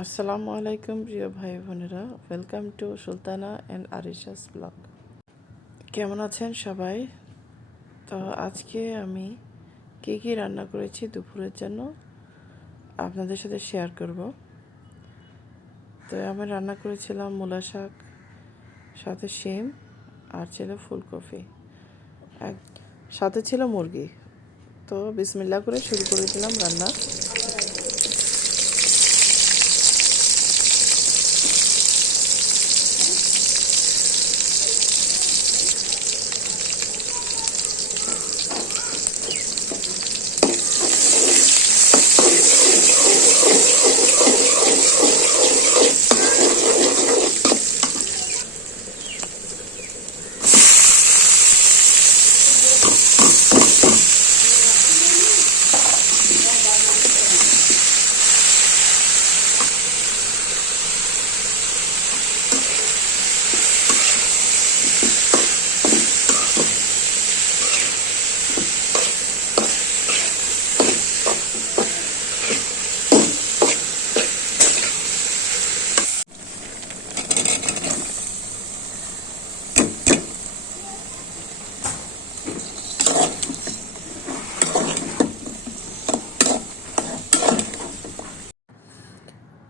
আসসালামু আলাইকুম প্রিয় ভাই বোনেরা, welcome to Sultana and Arisha's blog. কেমন আছেন সবাই? তো আজকে আমি কী রান্না করেছি দুপুরের জন্য আপনাদের সাথে শেয়ার করব। তো আমি রান্না করেছিলাম মূলা শাক, সাথে শিম আর ছিল ফুলকপি, এক সাথে ছিল মুরগি। তো বিসমিল্লাহ করে শুরু করে দিলাম রান্না।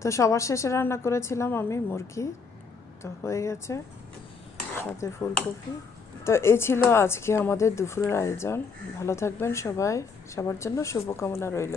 তো সবার শেষে রান্না করেছিলাম আমি মুরগি। তো হয়ে গেছে, সাথে ফুলকপি। তো এই ছিল আজকে আমাদের দুপুরের আয়োজন। ভালো থাকবেন সবাই, সবার জন্য শুভকামনা রইল।